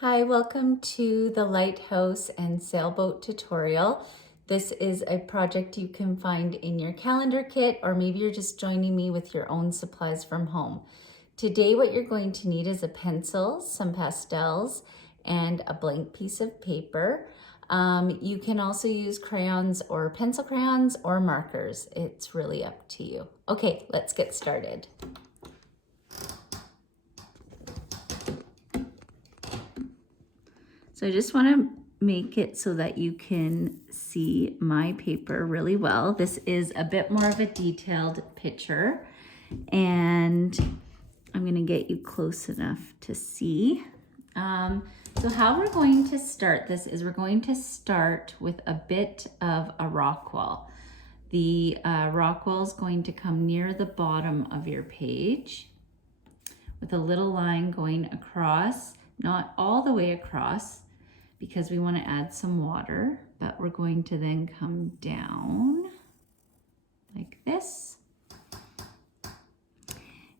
Hi, welcome to the Lighthouse and Sailboat tutorial. This is a project you can find in your calendar kit, or maybe you're just joining me with your own supplies from home. Today what you're going to need is a pencil, some pastels, and a blank piece of paper. You can also use crayons or pencil crayons or markers. It's really up to you. Okay, let's get started. So I just want to make it so that you can see my paper really well. This is a bit more of a detailed picture, and I'm going to get you close enough to see. So how we're going to start this is we're going to start with a bit of a rock wall. The rock wall is going to come near the bottom of your page with a little line going across, not all the way across, because we want to add some water, but we're going to then come down like this.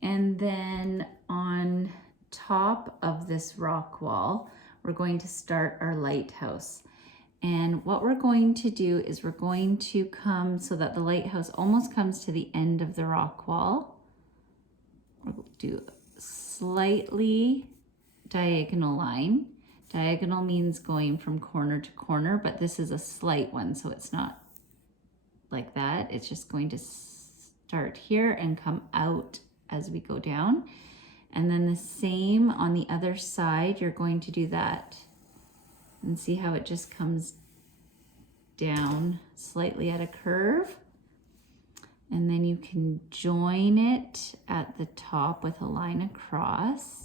And then on top of this rock wall, we're going to start our lighthouse. And what we're going to do is we're going to come so that the lighthouse almost comes to the end of the rock wall. We'll do a slightly diagonal line. Diagonal means going from corner to corner, but this is a slight one, so it's not like that. It's just going to start here and come out as we go down. And then the same on the other side, you're going to do that. And see how it just comes down slightly at a curve. And then you can join it at the top with a line across.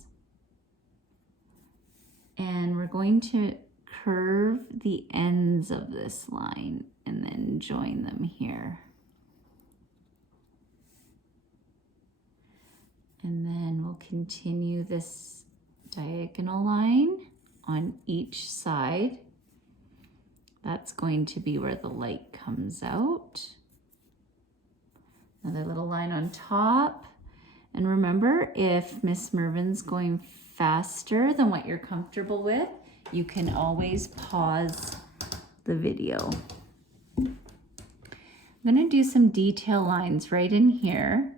And we're going to curve the ends of this line and then join them here. And then we'll continue this diagonal line on each side. That's going to be where the light comes out. Another little line on top. And remember, if Miss Mervin's going faster than what you're comfortable with, you can always pause the video. I'm going to do some detail lines right in here.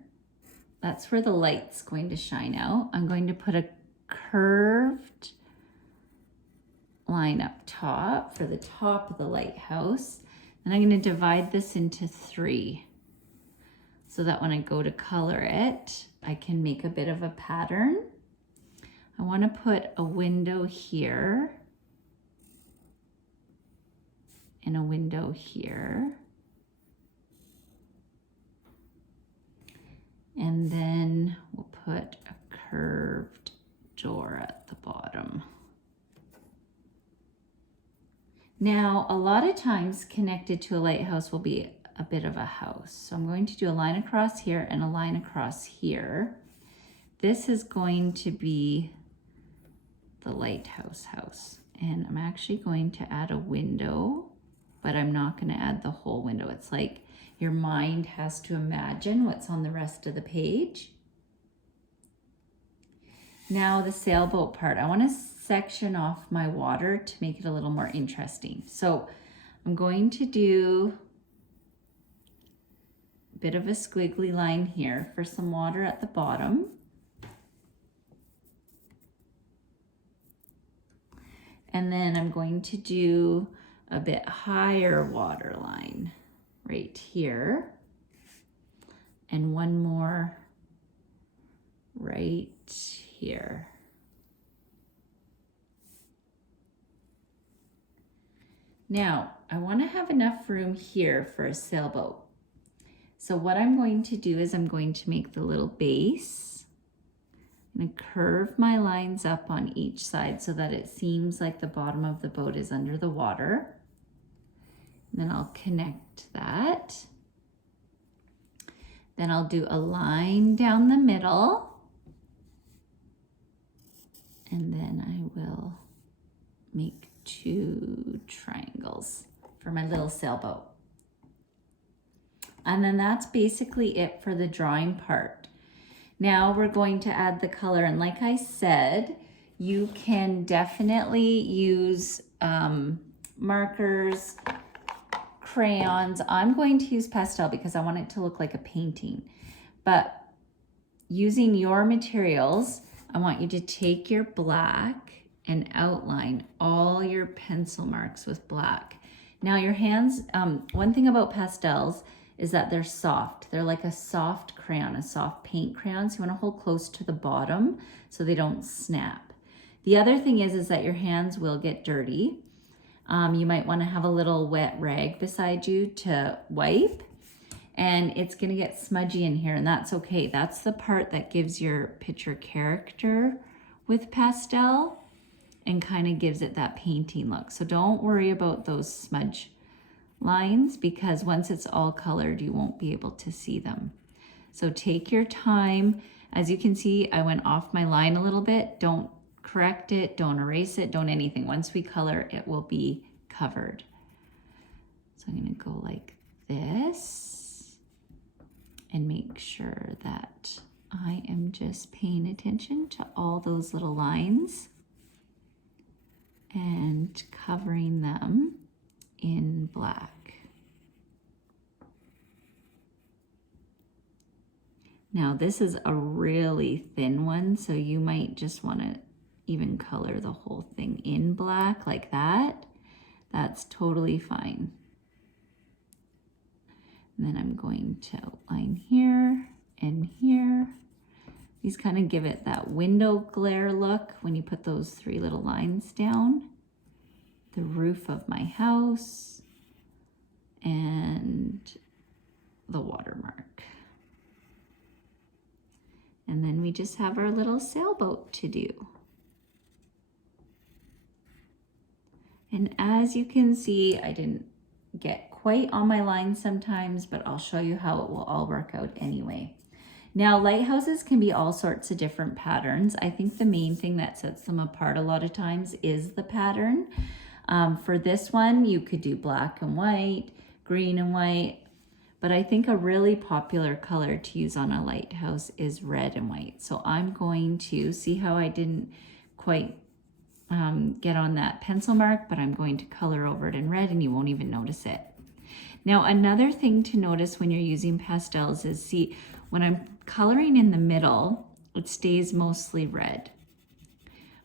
That's where the light's going to shine out. I'm going to put a curved line up top for the top of the lighthouse. And I'm going to divide this into 3 so that when I go to color it, I can make a bit of a pattern. I want to put a window here and a window here. And then we'll put a curved door at the bottom. Now, a lot of times connected to a lighthouse will be a bit of a house. So I'm going to do a line across here and a line across here. This is going to be the lighthouse house. And I'm actually going to add a window, but I'm not going to add the whole window. It's like your mind has to imagine what's on the rest of the page. Now the sailboat part, I want to section off my water to make it a little more interesting. So I'm going to do a bit of a squiggly line here for some water at the bottom. And then I'm going to do a bit higher water line right here. And one more right here. Now, I want to have enough room here for a sailboat. So what I'm going to do is I'm going to make the little base. I'm going to curve my lines up on each side so that it seems like the bottom of the boat is under the water. And then I'll connect that. Then I'll do a line down the middle. And then I will make 2 triangles for my little sailboat. And then that's basically it for the drawing part. Now we're going to add the color, and like I said, You can definitely use markers, crayons. I'm going to use pastel because I want it to look like a painting. But using your materials, I want you to take your black and outline all your pencil marks with black. Now your hands, one thing about pastels is that they're soft. They're like a soft crayon, a soft paint crayon. So you want to hold close to the bottom so they don't snap. The other thing is that your hands will get dirty. You might want to have a little wet rag beside you to wipe, and it's going to get smudgy in here, and that's okay. That's the part that gives your picture character with pastel and kind of gives it that painting look. So don't worry about those smudge lines, because once it's all colored, you won't be able to see them. So take your time. As you can see, I went off my line a little bit. Don't correct it, don't erase it, don't anything. Once we color, it will be covered. So I'm gonna go like this and make sure that I am just paying attention to all those little lines and covering them in black. Now this is a really thin one, so you might just want to even color the whole thing in black like that. That's totally fine. And then I'm going to outline here and here. These kind of give it that window glare look when you put those three little lines down. The roof of my house and the watermark. And then we just have our little sailboat to do. And as you can see, I didn't get quite on my line sometimes, but I'll show you how it will all work out anyway. Now, lighthouses can be all sorts of different patterns. I think the main thing that sets them apart a lot of times is the pattern. For this one, you could do black and white, green and white, but I think a really popular color to use on a lighthouse is red and white. So I'm going to see how I didn't quite get on that pencil mark, but I'm going to color over it in red and you won't even notice it. Now, another thing to notice when you're using pastels is, see, when I'm coloring in the middle, it stays mostly red.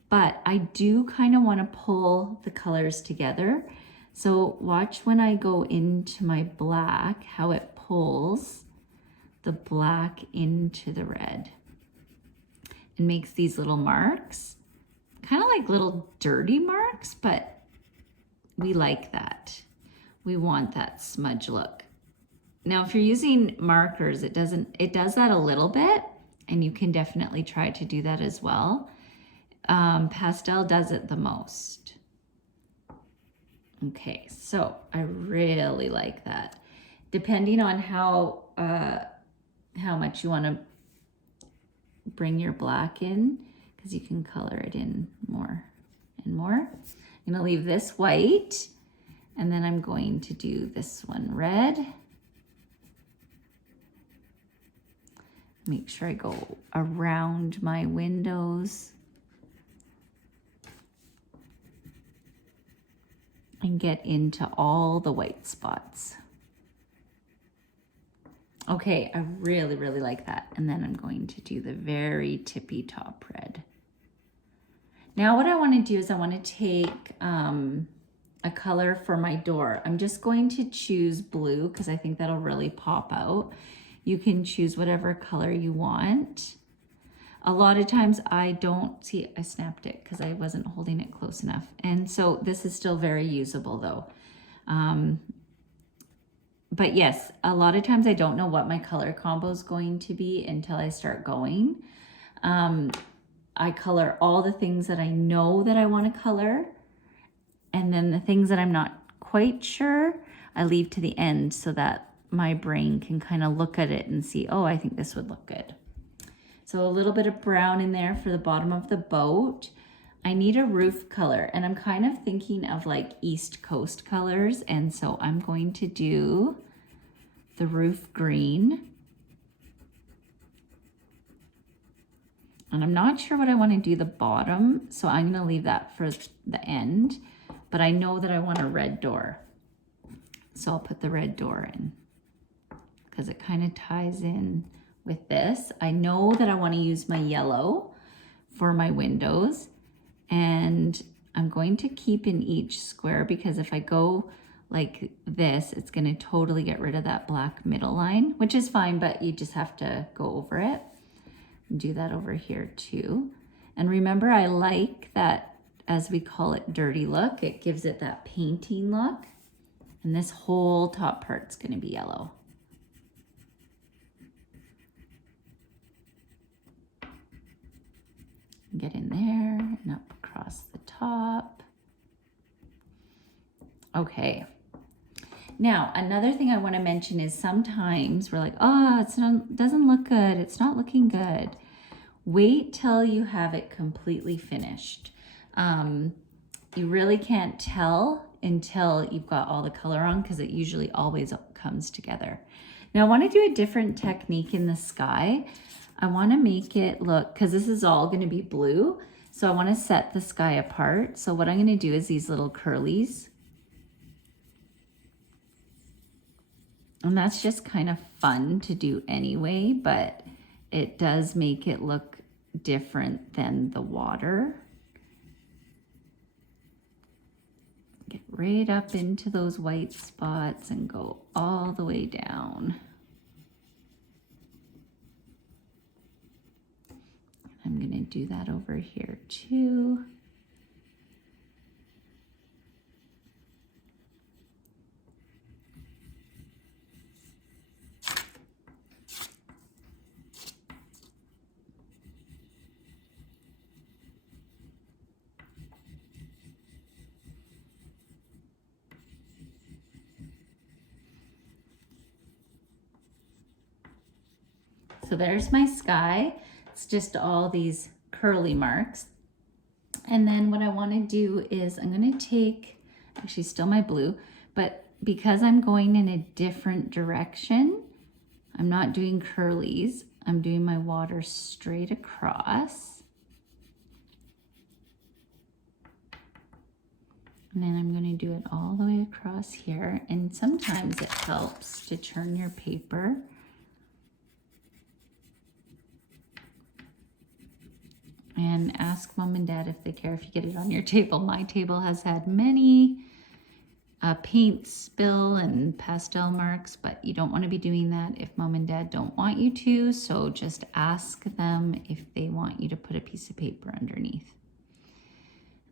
But I do kind of want to pull the colors together. So watch when I go into my black, how it pulls the black into the red and makes these little marks. Kind of like little dirty marks, but we like that. We want that smudge look. Now, if you're using markers, it does that a little bit, and you can definitely try to do that as well. Pastel does it the most. Okay, so I really like that. Depending on how much you want to bring your black in, because you can color it in more and more. I'm gonna leave this white, and then I'm going to do this one red. Make sure I go around my windows and get into all the white spots. Okay, I really, really like that. And then I'm going to do the very tippy top red. Now what I want to do is I want to take a color for my door. I'm just going to choose blue because I think that'll really pop out. You can choose whatever color you want. A lot of times I don't see, I snapped it because I wasn't holding it close enough. And so this is still very usable though. But yes, a lot of times I don't know what my color combo is going to be until I start going. I color all the things that I know that I want to color. And then the things that I'm not quite sure, I leave to the end so that my brain can kind of look at it and see, oh, I think this would look good. So a little bit of brown in there for the bottom of the boat. I need a roof color, and I'm kind of thinking of like East Coast colors. And so I'm going to do the roof green. And I'm not sure what I want to do the bottom, so I'm going to leave that for the end. But I know that I want a red door. So I'll put the red door in because it kind of ties in with this. I know that I want to use my yellow for my windows, and I'm going to keep in each square because if I go like this, it's going to totally get rid of that black middle line, which is fine, but you just have to go over it. Do that over here too. And remember, I like that, as we call it, dirty look. It gives it that painting look. And this whole top part's going to be yellow. Get in there and up across the top. Okay. Now, another thing I want to mention is sometimes we're like, oh, doesn't look good. It's not looking good. Wait till you have it completely finished. You really can't tell until you've got all the color on because it usually always comes together. Now, I want to do a different technique in the sky. I want to make it look, because this is all going to be blue, so I want to set the sky apart. So what I'm going to do is these little curlies. And that's just kind of fun to do anyway, but it does make it look different than the water. Get right up into those white spots and go all the way down. I'm going to do that over here too. So there's my sky. It's just all these curly marks. And then what I want to do is I'm going to take, actually still my blue, but because I'm going in a different direction, I'm not doing curlies. I'm doing my water straight across. And then I'm going to do it all the way across here. And sometimes it helps to turn your paper. And ask mom and dad if they care if you get it on your table. My table has had many paint spill and pastel marks, but you don't want to be doing that if mom and dad don't want you to. So just ask them if they want you to put a piece of paper underneath.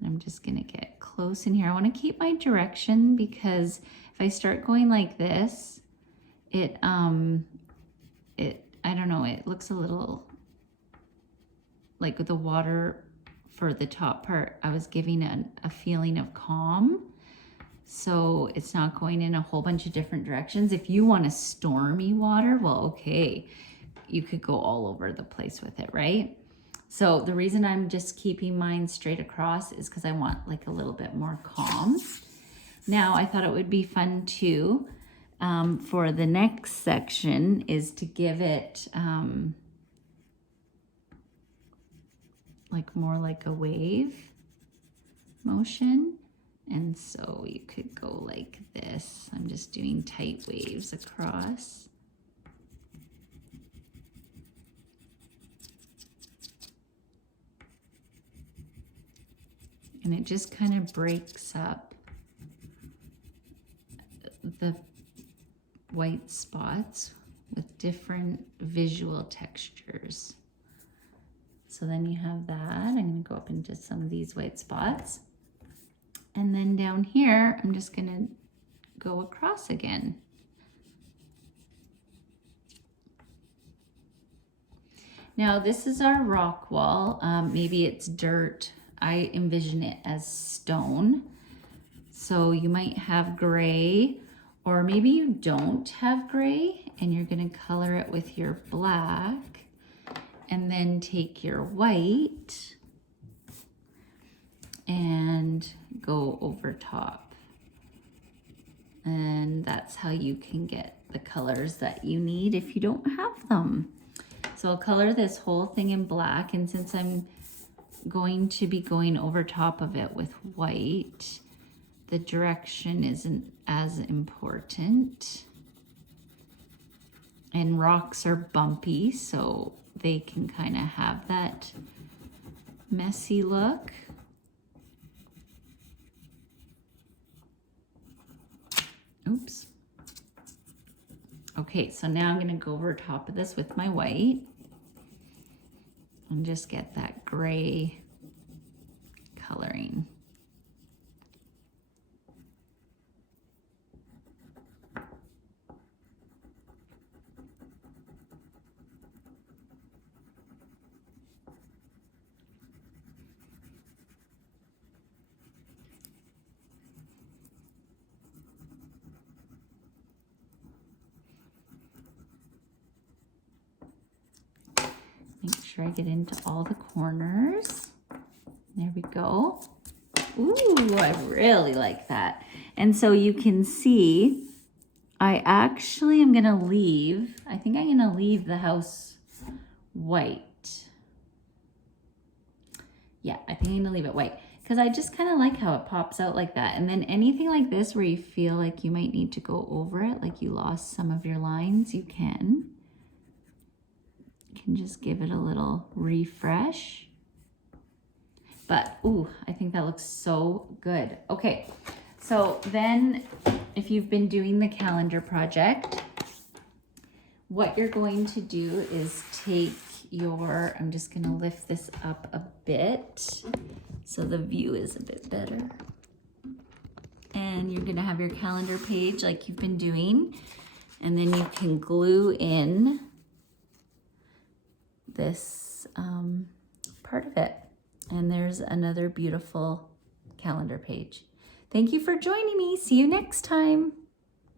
And I'm just going to get close in here. I want to keep my direction because if I start going like this, I don't know, it looks a little like with the water for the top part, I was giving a feeling of calm. So it's not going in a whole bunch of different directions. If you want a stormy water, well, okay, you could go all over the place with it, right? So the reason I'm just keeping mine straight across is because I want like a little bit more calm. Now, I thought it would be fun too, for the next section is to give it, more like a wave motion. And so you could go like this. I'm just doing tight waves across. And it just kind of breaks up the white spots with different visual textures. So then you have that. I'm going to go up into some of these white spots. And then down here, I'm just going to go across again. Now this is our rock wall. Maybe it's dirt. I envision it as stone. So you might have gray, or maybe you don't have gray and you're going to color it with your black. And then take your white and go over top. And that's how you can get the colors that you need if you don't have them. So I'll color this whole thing in black, and since I'm going to be going over top of it with white, the direction isn't as important. And rocks are bumpy, so they can kind of have that messy look. Oops. Okay, so now I'm gonna go over top of this with my white and just get that gray coloring. Make sure I get into all the corners. There we go. Ooh, I really like that. And so you can see, I actually am gonna leave, I think I'm gonna leave the house white. Yeah, I think I'm gonna leave it white because I just kind of like how it pops out like that. And then anything like this where you feel like you might need to go over it, like you lost some of your lines, you can. Just give it a little refresh. But, ooh, I think that looks so good. Okay, so then if you've been doing the calendar project, what you're going to do is take your, I'm just gonna lift this up a bit so the view is a bit better. And you're gonna have your calendar page like you've been doing, and then you can glue in this part of it. And there's another beautiful calendar page. Thank you for joining me. See you next time.